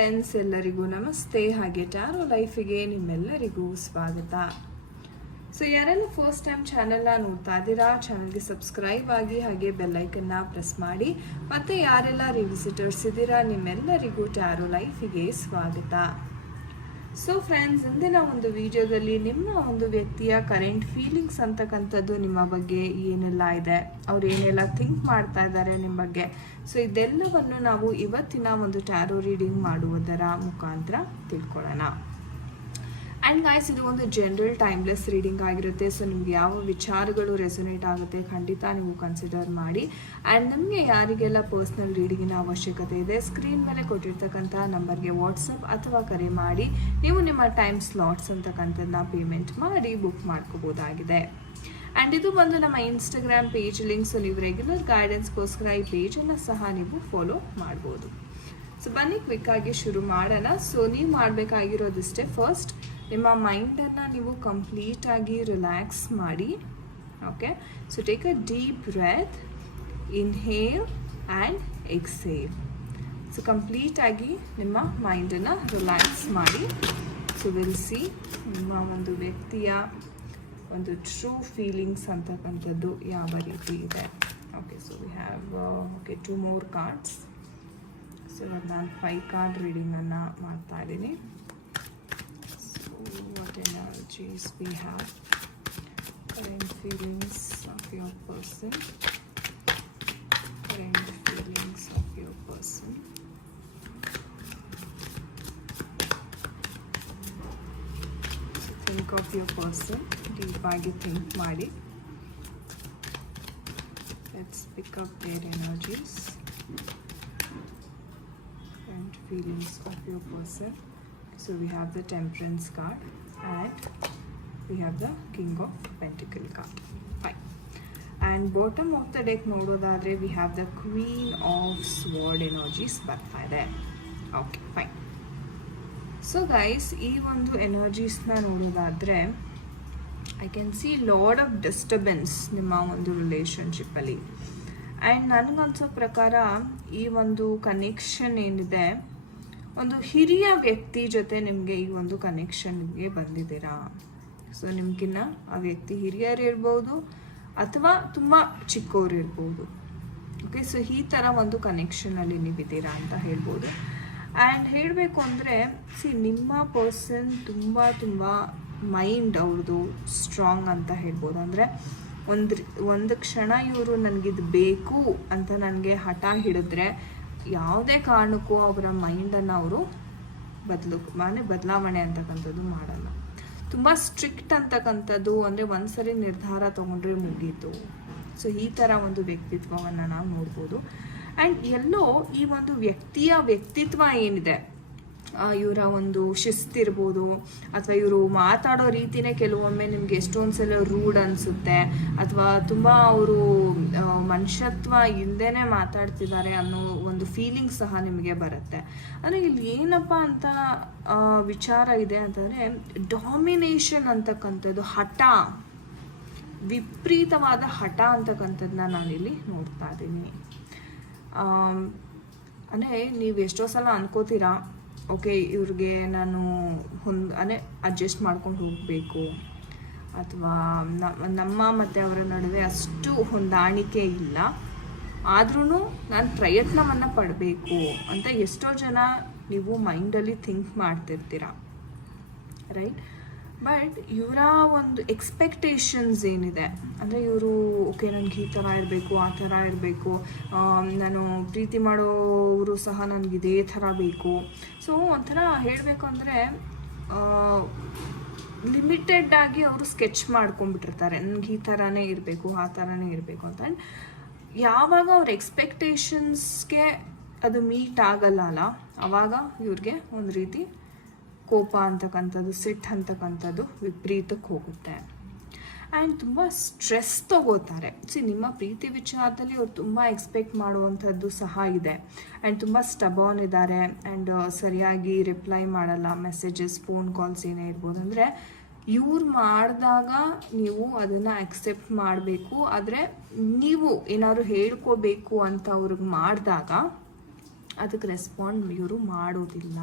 Friends, ಎಲ್ಲರಿಗೂ ನಮಸ್ತೆ. ಹಾಗೆ ಟ್ಯಾರೋ ಲೈಫಿಗೆ ನಿಮ್ಮೆಲ್ಲರಿಗೂ ಸ್ವಾಗತ. ಸೊ ಯಾರೆಲ್ಲ ಫಸ್ಟ್ ಟೈಮ್ ಚಾನೆಲ್ನ ನೋಡ್ತಾ ಇದ್ದೀರಾ, ಚಾನಲ್ಗೆ ಸಬ್ಸ್ಕ್ರೈಬ್ ಆಗಿ ಹಾಗೆ ಬೆಲ್ಲೈಕನ್ನ ಪ್ರೆಸ್ ಮಾಡಿ. ಮತ್ತು ಯಾರೆಲ್ಲ ರಿವಿಸಿಟರ್ಸ್ ಇದ್ದೀರಾ, ನಿಮ್ಮೆಲ್ಲರಿಗೂ ಟ್ಯಾರೋ ಲೈಫಿಗೆ ಸ್ವಾಗತ. ಸೊ ಫ್ರೆಂಡ್ಸ್, ಇಂದಿನ ಒಂದು ವಿಡಿಯೋದಲ್ಲಿ ನಿಮ್ಮ ಒಂದು ವ್ಯಕ್ತಿಯ ಕರೆಂಟ್ ಫೀಲಿಂಗ್ಸ್ ಅಂತಕ್ಕಂಥದ್ದು ನಿಮ್ಮ ಬಗ್ಗೆ ಏನೆಲ್ಲ ಇದೆ, ಅವ್ರು ಏನೆಲ್ಲ ಥಿಂಕ್ ಮಾಡ್ತಾ ಇದ್ದಾರೆ ನಿಮ್ಮ ಬಗ್ಗೆ, ಸೊ ಇದೆಲ್ಲವನ್ನು ನಾವು ಇವತ್ತಿನ ಒಂದು ಟ್ಯಾರೋ ರೀಡಿಂಗ್ ಮಾಡುವುದರ ಮುಖಾಂತರ ತಿಳ್ಕೊಳ್ಳೋಣ. ಆ್ಯಂಡ್ ಗೈಸ್, ಇದು ಒಂದು ಜನರಲ್ ಟೈಮ್ಲೆಸ್ ರೀಡಿಂಗ್ ಆಗಿರುತ್ತೆ. ಸೊ ನಿಮ್ಗೆ ಯಾವ ವಿಚಾರಗಳು ರೆಸೊನೇಟ್ ಆಗುತ್ತೆ ಖಂಡಿತ ನೀವು ಕನ್ಸಿಡರ್ ಮಾಡಿ. ಆ್ಯಂಡ್ ನಿಮಗೆ ಯಾರಿಗೆಲ್ಲ ಪರ್ಸ್ನಲ್ ರೀಡಿಂಗಿನ ಅವಶ್ಯಕತೆ ಇದೆ, ಸ್ಕ್ರೀನ್ ಮೇಲೆ ಕೊಟ್ಟಿರ್ತಕ್ಕಂಥ ನಂಬರ್ಗೆ ವಾಟ್ಸಪ್ ಅಥವಾ ಕರೆ ಮಾಡಿ ನೀವು ನಿಮ್ಮ ಟೈಮ್ ಸ್ಲಾಟ್ಸ್ ಅಂತಕ್ಕಂಥದ್ದನ್ನ ಪೇಮೆಂಟ್ ಮಾಡಿ ಬುಕ್ ಮಾಡ್ಕೋಬೋದಾಗಿದೆ. ಆ್ಯಂಡ್ ಇದು ಬಂದು ನಮ್ಮ ಇನ್ಸ್ಟಾಗ್ರಾಮ್ ಪೇಜ್ ಲಿಂಕ್ಸ್. ನೀವು ರೆಗ್ಯುಲರ್ ಗೈಡೆನ್ಸ್ಗೋಸ್ಕರ ಈ ಪೇಜನ್ನು ಸಹ ನೀವು ಫಾಲೋ ಮಾಡ್ಬೋದು. ಸೊ ಬನ್ನಿ ಕ್ವಿಕ್ಕಾಗಿ ಶುರು ಮಾಡೋಣ. ಸೊ ನೀವು ಮಾಡಬೇಕಾಗಿರೋದಿಷ್ಟೇ, ಫಸ್ಟ್ ನಿಮ್ಮ ಮೈಂಡನ್ನು ನೀವು ಕಂಪ್ಲೀಟಾಗಿ ರಿಲ್ಯಾಕ್ಸ್ ಮಾಡಿ. Okay, so take a deep breath, inhale and exhale. So ಕಂಪ್ಲೀಟಾಗಿ ನಿಮ್ಮ ಮೈಂಡನ್ನು ರಿಲ್ಯಾಕ್ಸ್ ಮಾಡಿ. ಸೊ ವಿಲ್ ಸಿ ನಿಮ್ಮ ಒಂದು ವ್ಯಕ್ತಿಯ ಒಂದು ಟ್ರೂ ಫೀಲಿಂಗ್ಸ್ ಅಂತಕ್ಕಂಥದ್ದು ಯಾವ ರೀತಿ ಇದೆ. Okay, so we have okay 2 more cards. So ನಾನು 5 ಕಾರ್ಡ್ ರೀಡಿಂಗನ್ನು ಮಾಡ್ತಾ ಇದ್ದೀನಿ. So what energies we have, current feelings of your person, current feelings of your person. So think of your person, ಡೀಪಾಗಿ think ಮಾಡಿ. Let's pick up their energies and feelings of your person. So we have the Temperance card and we have the King of Pentacle card. Fine. And bottom of the deck nododadre we have the Queen of Sword energies barta ide. Okay, fine. So guys, ee ondu energies na nododadre I can see lot of disturbance ನಿಮ್ಮ ಒಂದು relationship ಅಲ್ಲಿ. And ನನಗನ್ಸೋ ಪ್ರಕಾರ ಈ ಒಂದು connection ಏನಿದೆ, ಒಂದು ಹಿರಿಯ ವ್ಯಕ್ತಿ ಜೊತೆ ನಿಮಗೆ ಈ ಒಂದು ಕನೆಕ್ಷನ್ಗೆ ಬಂದಿದ್ದೀರಾ. ಸೊ ನಿಮ್ಗಿನ್ನ ಆ ವ್ಯಕ್ತಿ ಹಿರಿಯರು ಇರ್ಬೋದು ಅಥವಾ ತುಂಬ ಚಿಕ್ಕವರು ಇರ್ಬೋದು. ಓಕೆ, ಸೊ ಈ ಥರ ಒಂದು ಕನೆಕ್ಷನಲ್ಲಿ ನೀವಿದ್ದೀರಾ ಅಂತ ಹೇಳ್ಬೋದು. ಆ್ಯಂಡ್ ಹೇಳಬೇಕು ಅಂದರೆ ನಿಮ್ಮ ಪರ್ಸನ್ ತುಂಬ ಮೈಂಡ್ ಅವ್ರದ್ದು ಸ್ಟ್ರಾಂಗ್ ಅಂತ ಹೇಳ್ಬೋದು. ಅಂದರೆ ಒಂದು ಕ್ಷಣ ಇವರು ನನಗಿದು ಬೇಕು ಅಂತ ನನಗೆ ಹಠ ಹಿಡಿದ್ರೆ ಯಾವುದೇ ಕಾರಣಕ್ಕೂ ಅವರ ಮೈಂಡನ್ನು ಅವರು ಬದಲಾವಣೆ ಅಂತಕ್ಕಂಥದ್ದು ಮಾಡಲ್ಲ. ತುಂಬ ಸ್ಟ್ರಿಕ್ಟ್ ಅಂತಕ್ಕಂಥದ್ದು, ಅಂದರೆ ಒಂದ್ಸರಿ ನಿರ್ಧಾರ ತೊಗೊಂಡ್ರೆ ಮುಗೀತು. ಸೊ ಈ ಥರ ಒಂದು ವ್ಯಕ್ತಿತ್ವವನ್ನು ನಾವು ನೋಡ್ಬೋದು. ಆ್ಯಂಡ್ ಎಲ್ಲೋ ಈ ಒಂದು ವ್ಯಕ್ತಿಯ ವ್ಯಕ್ತಿತ್ವ ಏನಿದೆ, ಇವರ ಒಂದು ಶಿಸ್ತಿರ್ಬೋದು ಅಥವಾ ಇವರು ಮಾತಾಡೋ ರೀತಿನೇ ಕೆಲವೊಮ್ಮೆ ನಿಮಗೆ ಎಷ್ಟೊಂದು ಸಲ ರೂಡ್ ಅನಿಸುತ್ತೆ, ಅಥವಾ ತುಂಬ ಅವರು ಮನುಷ್ಯತ್ವ ಇಲ್ಲದೇ ಮಾತಾಡ್ತಿದ್ದಾರೆ ಅನ್ನೋ ಒಂದು ಫೀಲಿಂಗ್ ಸಹ ನಿಮಗೆ ಬರುತ್ತೆ. ಅಂದರೆ ಇಲ್ಲಿ ಏನಪ್ಪ ಅಂತ ವಿಚಾರ ಇದೆ ಅಂತಂದರೆ, ಡಾಮಿನೇಷನ್ ಅಂತಕ್ಕಂಥದ್ದು, ಹಠ, ವಿಪರೀತವಾದ ಹಠ ಅಂತಕ್ಕಂಥದ್ದನ್ನ ನಾನಿಲ್ಲಿ ನೋಡ್ತಾ ಇದ್ದೀನಿ. ಅಂದರೆ ನೀವು ಎಷ್ಟೋ ಸಲ ಅನ್ಕೋತೀರಾ, ಓಕೆ ಇವ್ರಿಗೆ ನಾನು ಅಡ್ಜಸ್ಟ್ ಮಾಡ್ಕೊಂಡು ಹೋಗಬೇಕು, ಅಥವಾ ನಮ್ಮ ಮತ್ತು ಅವರ ನಡುವೆ ಅಷ್ಟು ಹೊಂದಾಣಿಕೆ ಇಲ್ಲ, ಆದ್ರೂ ನಾನು ಪ್ರಯತ್ನವನ್ನು ಪಡಬೇಕು ಅಂತ ಎಷ್ಟೋ ಜನ ನೀವು ಮೈಂಡಲ್ಲಿ ಥಿಂಕ್ ಮಾಡ್ತಿರ್ತೀರ, ರೈಟ್? ಬಟ್ ಇವರ ಒಂದು ಎಕ್ಸ್ಪೆಕ್ಟೇಷನ್ಸ್ ಏನಿದೆ ಅಂದರೆ, ಇವರು ಓಕೆ ನನಗೆ ಈ ಥರ ಇರಬೇಕು, ಆ ಥರ ಇರಬೇಕು, ನಾನು ಪ್ರೀತಿ ಮಾಡೋರು ಸಹ ನನಗೆ ಇದೇ ಥರ ಬೇಕು. ಸೊ ಒಂಥರ ಹೇಳಬೇಕು ಅಂದರೆ ಲಿಮಿಟೆಡ್ ಆಗಿ ಅವರು ಸ್ಕೆಚ್ ಮಾಡ್ಕೊಂಡ್ಬಿಟ್ಟಿರ್ತಾರೆ, ನನಗೆ ಈ ಥರನೇ ಇರಬೇಕು, ಆ ಥರನೇ ಇರಬೇಕು ಅಂತ. ಆ್ಯಂಡ್ ಯಾವಾಗ ಅವ್ರ ಎಕ್ಸ್ಪೆಕ್ಟೇಷನ್ಸ್ಗೆ ಅದು ಮೀಟ್ ಆಗಲ್ಲ ಆವಾಗ ಇವ್ರಿಗೆ ಒಂದು ರೀತಿ ಕೋಪ ಅಂತಕ್ಕಂಥದ್ದು, ಸಿಟ್ಟು ಅಂತಕ್ಕಂಥದ್ದು ವಿಪರೀತಕ್ಕೆ ಹೋಗುತ್ತೆ. ಆ್ಯಂಡ್ ತುಂಬ ಸ್ಟ್ರೆಸ್ ತಗೋತಾರೆ. ನಿಮ್ಮ ಪ್ರೀತಿ ವಿಚಾರದಲ್ಲಿ ಅವ್ರು ತುಂಬ ಎಕ್ಸ್ಪೆಕ್ಟ್ ಮಾಡುವಂಥದ್ದು ಸಹ ಇದೆ. ಆ್ಯಂಡ್ ತುಂಬ ಸ್ಟಬಾರ್ನ್ ಇದ್ದಾರೆ. ಆ್ಯಂಡ್ ಸರಿಯಾಗಿ ರಿಪ್ಲೈ ಮಾಡಲ್ಲ, ಮೆಸೇಜಸ್, ಫೋನ್ ಕಾಲ್ಸ್ ಏನೇ ಇರ್ಬೋದು. ಅಂದರೆ ಇವ್ರು ಮಾಡಿದಾಗ ನೀವು ಅದನ್ನು ಅಕ್ಸೆಪ್ಟ್ ಮಾಡಬೇಕು. ಆದರೆ ನೀವು ಏನಾದ್ರು ಹೇಳ್ಕೋಬೇಕು ಅಂತ ಅವ್ರಿಗೆ ಮಾಡಿದಾಗ ಅದಕ್ಕೆ ರೆಸ್ಪಾಂಡ್ ಇವರು ಮಾಡೋದಿಲ್ಲ.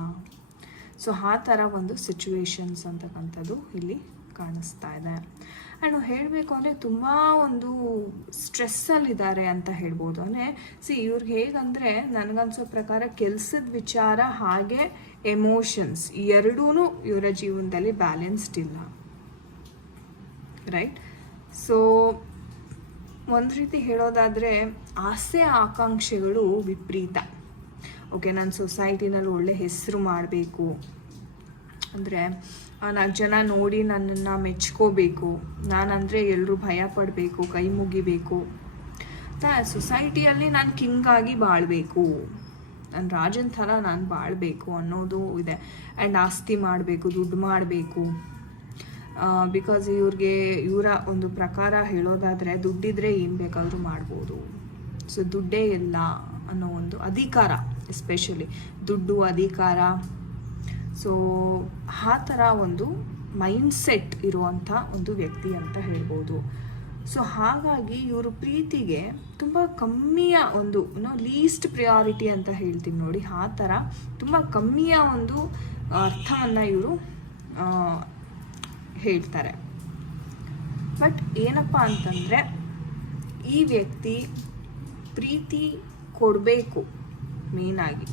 ಸೊ ಆ ಥರ ಒಂದು ಸಿಚುವೇಶನ್ಸ್ ಅಂತಕ್ಕಂಥದ್ದು ಇಲ್ಲಿ ಕಾಣಿಸ್ತಾ ಇದೆ. ಆ್ಯಂಡ್ ಹೇಳಬೇಕು ಅಂದರೆ ತುಂಬ ಒಂದು ಸ್ಟ್ರೆಸ್ಸಲ್ಲಿದ್ದಾರೆ ಅಂತ ಹೇಳ್ಬೋದು. ಅಂದರೆ ಇವ್ರಿಗೆ ಹೇಗಂದರೆ ನನಗನ್ಸೋ ಪ್ರಕಾರ ಕೆಲಸದ ವಿಚಾರ ಹಾಗೆ ಎಮೋಷನ್ಸ್ ಎರಡೂ ಇವರ ಜೀವನದಲ್ಲಿ ಬ್ಯಾಲೆನ್ಸ್ಡ್ ಇಲ್ಲ, ರೈಟ್? ಸೊ ಒಂದು ರೀತಿ ಹೇಳೋದಾದರೆ ಆಸೆ ಆಕಾಂಕ್ಷೆಗಳು ವಿಪರೀತ. ಓಕೆ, ನಾನು ಸೊಸೈಟಿನಲ್ಲಿ ಒಳ್ಳೆ ಹೆಸರು ಮಾಡಬೇಕು ಅಂದರೆ 4 ಜನ ನೋಡಿ ನನ್ನನ್ನು ಮೆಚ್ಕೋಬೇಕು, ನಾನಂದರೆ ಎಲ್ಲರೂ ಭಯ ಪಡಬೇಕು, ಕೈ ಮುಗಿಬೇಕು, ಸೊಸೈಟಿಯಲ್ಲಿ ನಾನು ಕಿಂಗ್ ಆಗಿ ಬಾಳಬೇಕು, ನಾನು ರಾಜನ ಥರ ನಾನು ಬಾಳಬೇಕು ಅನ್ನೋದು ಇದೆ. ಆ್ಯಂಡ್ ಆಸ್ತಿ ಮಾಡಬೇಕು, ದುಡ್ಡು ಮಾಡಬೇಕು. ಬಿಕಾಸ್ ಇವರ ಒಂದು ಪ್ರಕಾರ ಹೇಳೋದಾದರೆ ದುಡ್ಡಿದ್ರೆ ಏನು ಬೇಕಾದರೂ ಮಾಡ್ಬೋದು. ಸೊ ದುಡ್ಡೇ ಎಲ್ಲ ಅನ್ನೋ ಒಂದು ಅಧಿಕಾರ, ಎಸ್ಪೆಷಲಿ ದುಡ್ಡು, ಅಧಿಕಾರ. ಸೊ ಆ ಥರ ಒಂದು ಮೈಂಡ್ಸೆಟ್ ಇರುವಂಥ ಒಂದು ವ್ಯಕ್ತಿ ಅಂತ ಹೇಳ್ಬೋದು. ಸೊ ಹಾಗಾಗಿ ಇವರು ಪ್ರೀತಿಗೆ ತುಂಬ ಕಮ್ಮಿಯ ಒಂದು ಲೀಸ್ಟ್ ಪ್ರಿಯಾರಿಟಿ ಅಂತ ಹೇಳ್ತೀವಿ ನೋಡಿ, ಆ ಥರ ತುಂಬ ಕಮ್ಮಿಯ ಒಂದು ಅರ್ಥವನ್ನು ಇವರು ಹೇಳ್ತಾರೆ. ಬಟ್ ಏನಪ್ಪ ಅಂತಂದರೆ ಈ ವ್ಯಕ್ತಿ ಪ್ರೀತಿ ಕೊಡಬೇಕು ಮೇಯ್ನಾಗಿ.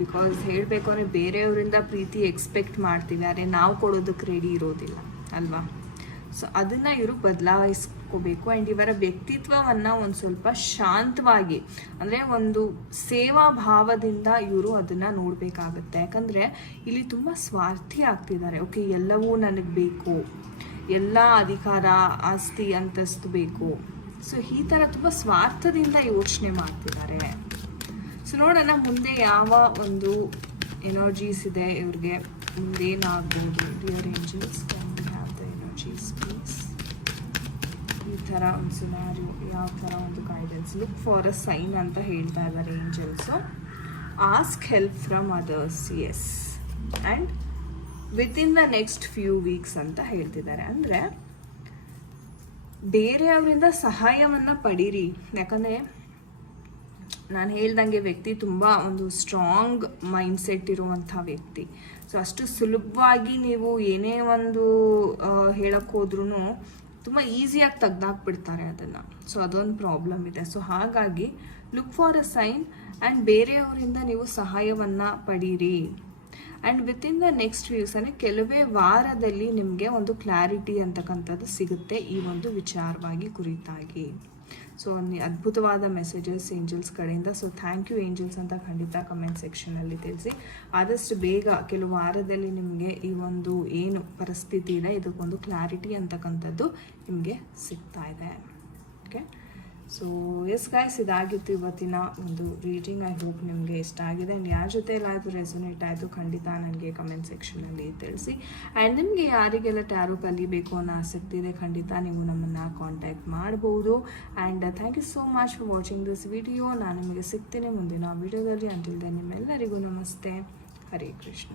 ಬಿಕಾಸ್ ಹೇಳಬೇಕು ಅಂದರೆ ಬೇರೆಯವರಿಂದ ಪ್ರೀತಿ ಎಕ್ಸ್ಪೆಕ್ಟ್ ಮಾಡ್ತೀವಿ, ಆದರೆ ನಾವು ಕೊಡೋದಕ್ಕೆ ರೆಡಿ ಇರೋದಿಲ್ಲ ಅಲ್ವಾ? ಸೊ ಅದನ್ನು ಇವರು ಬದಲಾಯಿಸ್ಕೋಬೇಕು. ಆ್ಯಂಡ್ ಇವರ ವ್ಯಕ್ತಿತ್ವವನ್ನು ಒಂದು ಸ್ವಲ್ಪ ಶಾಂತವಾಗಿ, ಅಂದರೆ ಒಂದು ಸೇವಾ ಭಾವದಿಂದ ಇವರು ಅದನ್ನು ನೋಡಬೇಕಾಗತ್ತೆ. ಯಾಕಂದರೆ ಇಲ್ಲಿ ತುಂಬ ಸ್ವಾರ್ಥಿ ಆಗ್ತಿದ್ದಾರೆ. ಓಕೆ, ಎಲ್ಲವೂ ನನಗೆ ಬೇಕು, ಎಲ್ಲ ಅಧಿಕಾರ, ಆಸ್ತಿ, ಅಂತಸ್ತು ಬೇಕು. ಸೊ ಈ ಥರ ತುಂಬ ಸ್ವಾರ್ಥದಿಂದ ಯೋಚನೆ ಮಾಡ್ತಿದ್ದಾರೆ. ಸೊ ನೋಡೋಣ ಮುಂದೆ ಯಾವ ಒಂದು ಎನರ್ಜೀಸ್ ಇದೆ ಇವ್ರಿಗೆ, ಮುಂದೇನಾಗ್ಬೋದು. Dear angels, can we have the energies please? ಈ ಥರ ಒಂದು ಸಿನಾರಿಯೋ, ಯಾವ ಥರ ಒಂದು guidance, look for a sign ಅಂತ ಹೇಳ್ತಾ ಇದ್ದಾರೆ ಏಂಜಲ್ಸು. Ask help from others, yes, and within the next few weeks ಅಂತ ಹೇಳ್ತಿದ್ದಾರೆ. ಅಂದರೆ ಬೇರೆಯವರಿಂದ ಸಹಾಯವನ್ನು ಪಡೀರಿ. ಯಾಕಂದರೆ ನಾನು ಹೇಳ್ದಂಗೆ ವ್ಯಕ್ತಿ ತುಂಬ ಒಂದು ಸ್ಟ್ರಾಂಗ್ ಮೈಂಡ್ಸೆಟ್ ಇರುವಂಥ ವ್ಯಕ್ತಿ. ಸೊ ಅಷ್ಟು ಸುಲಭವಾಗಿ ನೀವು ಏನೇ ಒಂದು ಹೇಳಕ್ಕೆ ಹೋದ್ರೂ ತುಂಬ ಈಸಿಯಾಗಿ ತೆಗ್ದಾಕ್ಬಿಡ್ತಾರೆ ಅದನ್ನು. ಸೊ ಅದೊಂದು ಪ್ರಾಬ್ಲಮ್ ಇದೆ. ಸೊ ಹಾಗಾಗಿ look for a sign and ಬೇರೆಯವರಿಂದ ನೀವು ಸಹಾಯವನ್ನು ಪಡೀರಿ. And within the next weeks ಅಂದರೆ ಕೆಲವೇ ವಾರದಲ್ಲಿ ನಿಮಗೆ ಒಂದು ಕ್ಲಾರಿಟಿ ಅಂತಕ್ಕಂಥದ್ದು ಸಿಗುತ್ತೆ ಈ ಒಂದು ವಿಚಾರವಾಗಿ ಕುರಿತಾಗಿ. ಸೊ ಅದ್ಭುತವಾದ ಮೆಸೇಜಸ್ ಏಂಜಲ್ಸ್ ಕಡೆಯಿಂದ. ಸೊ ಥ್ಯಾಂಕ್ ಯು ಏಂಜಲ್ಸ್ ಅಂತ ಖಂಡಿತ ಕಮೆಂಟ್ ಸೆಕ್ಷನಲ್ಲಿ ತಿಳಿಸಿ. ಆದಷ್ಟು ಬೇಗ ಕೆಲವು ವಾರದಲ್ಲಿ ನಿಮಗೆ ಈ ಒಂದು ಏನು ಪರಿಸ್ಥಿತಿ ಇದೆ ಇದಕ್ಕೊಂದು ಕ್ಲಾರಿಟಿ ಅಂತಕ್ಕಂಥದ್ದು ನಿಮಗೆ ಸಿಗ್ತಾ ಇದೆ. ಓಕೆ, ಸೊ ಎಸ್ ಗೈಸ್, ಇದಾಗಿತ್ತು ಇವತ್ತಿನ ಒಂದು ರೀಡಿಂಗ್. ಐ ಹೋಪ್ ನಿಮಗೆ ಇಷ್ಟ ಆಗಿದೆ. ಆ್ಯಂಡ್ ಯಾರ ಜೊತೆ ಎಲ್ಲ ಇದು ರೆಸೊನೇಟ್ ಆಯಿತು ಖಂಡಿತ ನನಗೆ ಕಮೆಂಟ್ ಸೆಕ್ಷನಲ್ಲಿ ತಿಳಿಸಿ. ಆ್ಯಂಡ್ ನಿಮಗೆ ಯಾರಿಗೆಲ್ಲ ಟ್ಯಾರೋ ಕಲಿಬೇಕು ಅನ್ನೋ ಆಸಕ್ತಿ ಇದೆ ಖಂಡಿತ ನೀವು ನಮ್ಮನ್ನು ಕಾಂಟ್ಯಾಕ್ಟ್ ಮಾಡ್ಬೋದು. And thank you so much for watching this video. ನಾನು ನಿಮಗೆ ಸಿಗ್ತೇನೆ ಮುಂದಿನ ವಿಡಿಯೋದಲ್ಲಿ. ಅಂಟಿಲ್ ದೆನ್ ನಿಮ್ಮೆಲ್ಲರಿಗೂ ನಮಸ್ತೆ. ಹರೇ ಕೃಷ್ಣ.